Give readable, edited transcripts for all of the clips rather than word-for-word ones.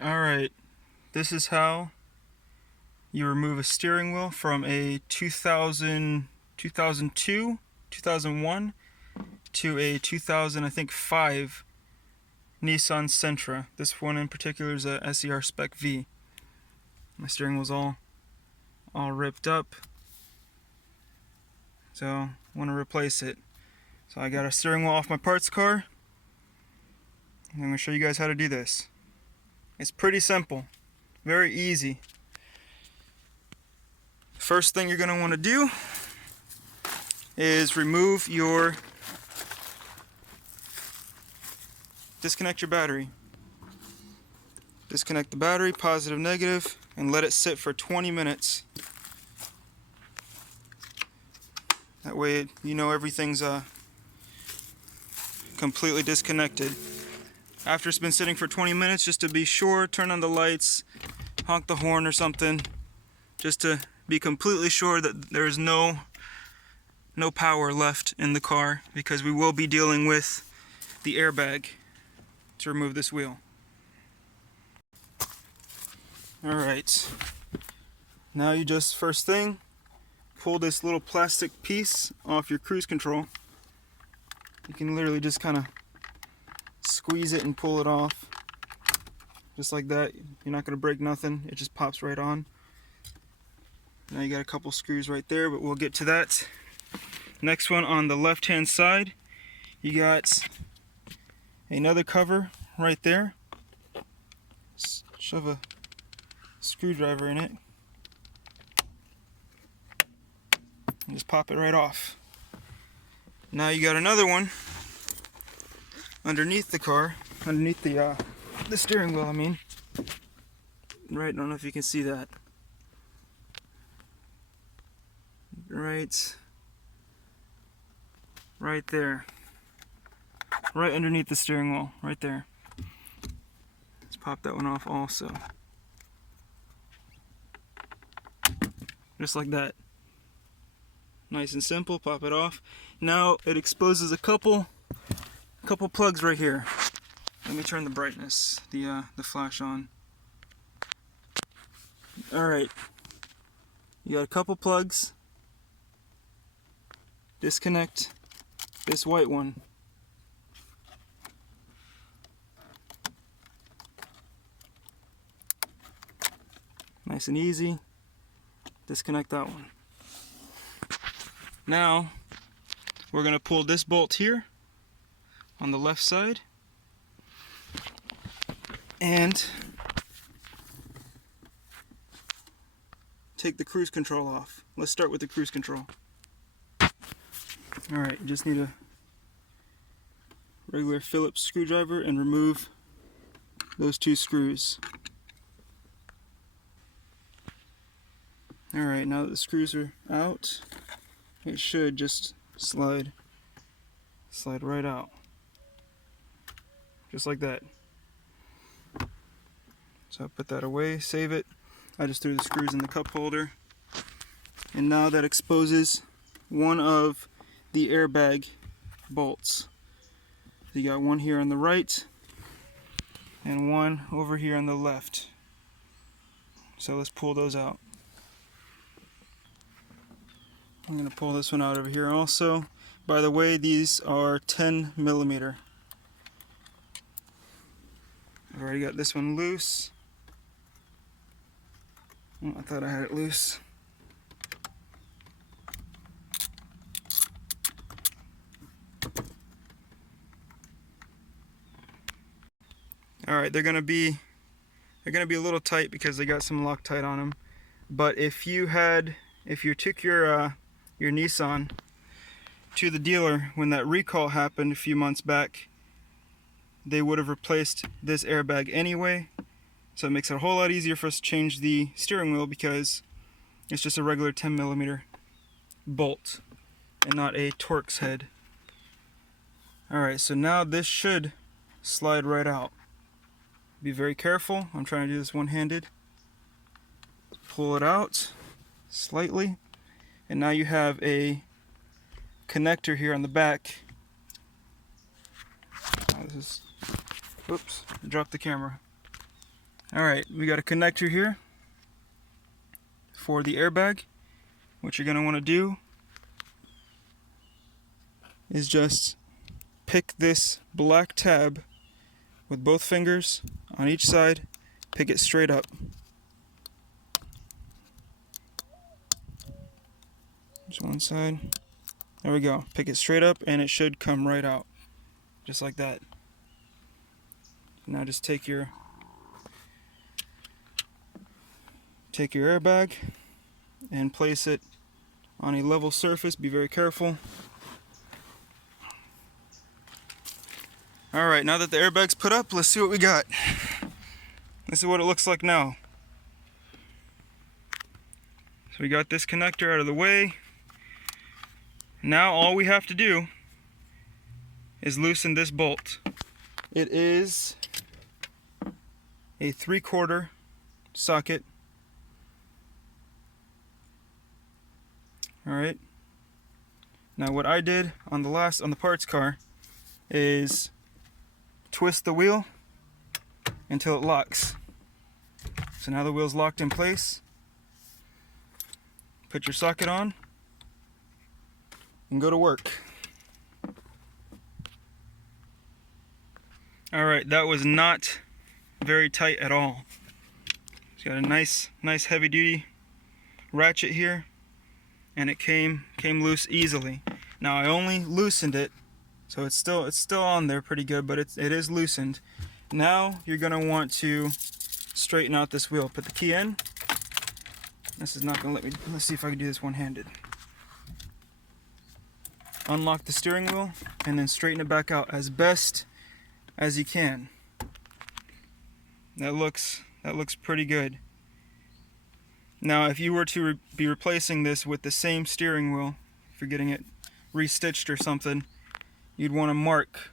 Alright, this is how you remove a steering wheel from a 2002, 2001 to a 2000, I think 5 Nissan Sentra. This one in particular is a SER Spec V. My steering wheel's all ripped up, so I want to replace it. So I got a steering wheel off my parts car. I'm going to show you guys how to do this. It's pretty simple, very easy. First thing you're going to want to do is disconnect your battery. Disconnect the battery, positive, negative, and let it sit for 20 minutes. That way you know everything's completely disconnected. After it's been sitting for 20 minutes, just to be sure, turn on the lights, honk the horn or something, just to be completely sure that there's no power left in the car, because we will be dealing with the airbag to remove this wheel. Alright, now you just, first thing, pull this little plastic piece off your cruise control. You can literally just kind of squeeze it and pull it off, just like that. You're not going to break nothing, it just pops right on. Now you got a couple screws right there, but we'll get to that. Next one, on the left hand side, you got another cover right there. Shove a screwdriver in it and just pop it right off. Now you got another one underneath the car, underneath the steering wheel, I mean. Right, I don't know if you can see that. Right there. Right underneath the steering wheel, right there. Let's pop that one off also. Just like that. Nice and simple, pop it off. Now it exposes a couple plugs right here. Let me turn the brightness, the flash on. Alright. You got a couple plugs. Disconnect this white one. Nice and easy. Disconnect that one. Now we're going to pull this bolt here on the left side and take the cruise control off. Let's start with the cruise control. Alright, you just need a regular Phillips screwdriver and remove those two screws. Alright, now that the screws are out, it should just slide right out. Just like that. So I put that away, save it. I just threw the screws in the cup holder. And now that exposes one of the airbag bolts. You got one here on the right and one over here on the left. So let's pull those out. I'm going to pull this one out over here also. By the way, these are 10 millimeter. I've already got this one loose. Oh, I thought I had it loose. Alright, they're gonna be a little tight because they got some Loctite on them. But if you took your Nissan to the dealer when that recall happened a few months back, they would have replaced this airbag anyway. So it makes it a whole lot easier for us to change the steering wheel because it's just a regular 10 millimeter bolt and not a Torx head. Alright, so now this should slide right out. Be very careful. I'm trying to do this one-handed. Pull it out slightly, and now you have a connector here on the back. Whoops, dropped the camera. Alright, we got a connector here for the airbag. What you're going to want to do is just pick this black tab with both fingers on each side, pick it straight up. Just one side. There we go. Pick it straight up and it should come right out. Just like that. Now just take your airbag and place it on a level surface. Be very careful. Alright, now that the airbag's put up, let's see what we got. This is what it looks like now. So we got this connector out of the way. Now all we have to do is loosen this bolt. It is a 3/4 socket. Alright. Now what I did on the parts car is twist the wheel until it locks. So now the wheel's locked in place. Put your socket on and go to work. Alright, that was not very tight at all. It's got a nice heavy duty ratchet here, and it came loose easily. Now I only loosened it, so it's still on there pretty good, but it is loosened. Now you're gonna want to straighten out this wheel. Put the key in. This is not gonna let me. Let's see if I can do this one-handed. Unlock the steering wheel and then straighten it back out as best as you can. That looks pretty good. Now if you were to be replacing this with the same steering wheel, if you're getting it restitched or something, you'd want to mark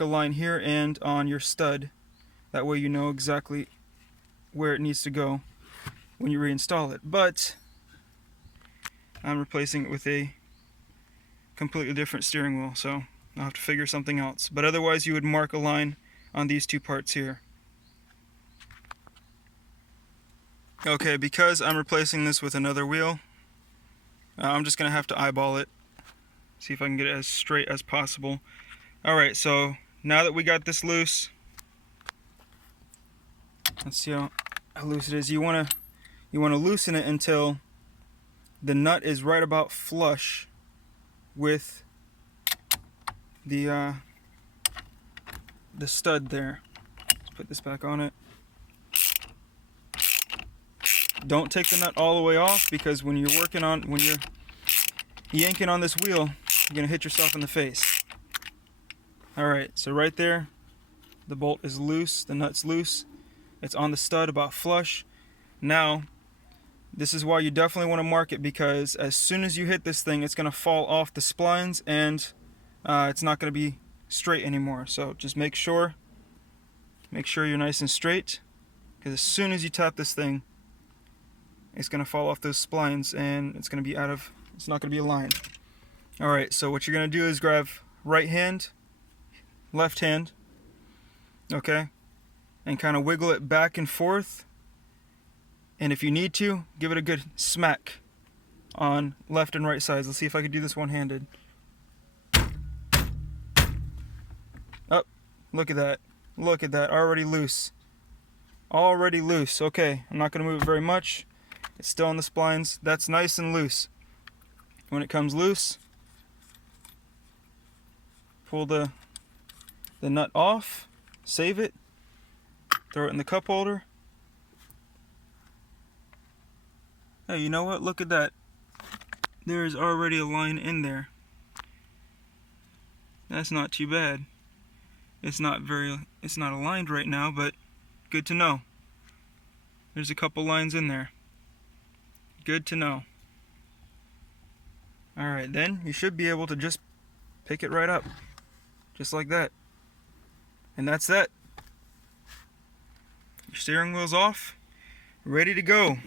a line here and on your stud. That way you know exactly where it needs to go when you reinstall it. But I'm replacing it with a completely different steering wheel, so I'll have to figure something else. But otherwise you would mark a line on these two parts here. Okay, because I'm replacing this with another wheel, I'm just gonna have to eyeball it. See if I can get it as straight as possible. Alright, so now that we got this loose, let's see how loose it is. You wanna loosen it until the nut is right about flush with the stud there. Let's put this back on it. Don't take the nut all the way off, because when you're yanking on this wheel, you're gonna hit yourself in the face. Alright, so right there, the bolt is loose, the nut's loose, it's on the stud about flush. Now, this is why you definitely want to mark it, because as soon as you hit this thing, it's gonna fall off the splines and it's not gonna be straight anymore. So just make sure you're nice and straight, because as soon as you tap this thing, it's gonna fall off those splines and it's not gonna be aligned. Alright, so what you're gonna do is grab right hand, left hand, okay, and kind of wiggle it back and forth, and if you need to, give it a good smack on left and right sides. Let's see if I can do this one-handed. Oh, look at that, already loose, okay. I'm not gonna move it very much. It's still on the splines. That's nice and loose. When it comes loose, pull the nut off, save it, throw it in the cup holder. Hey, you know what? Look at that. There is already a line in there. That's not too bad. It's not aligned right now, but good to know. There's a couple lines in there. Good to know. Alright, then you should be able to just pick it right up. Just like that. And that's that. Your steering wheel's off. Ready to go.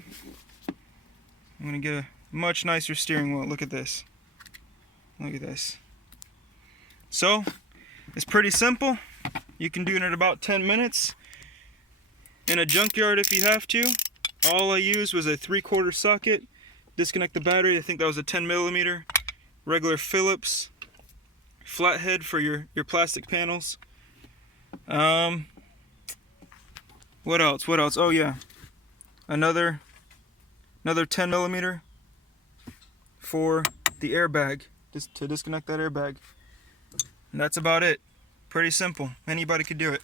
I'm going to get a much nicer steering wheel. Look at this. Look at this. So, it's pretty simple. You can do it in about 10 minutes. in a junkyard if you have to. All I used was a 3/4 socket. Disconnect the battery. I think that was a 10mm. Regular Phillips flathead for your plastic panels. What else? What else? Oh yeah, another 10mm for the airbag, just to disconnect that airbag. And that's about it. Pretty simple. Anybody could do it.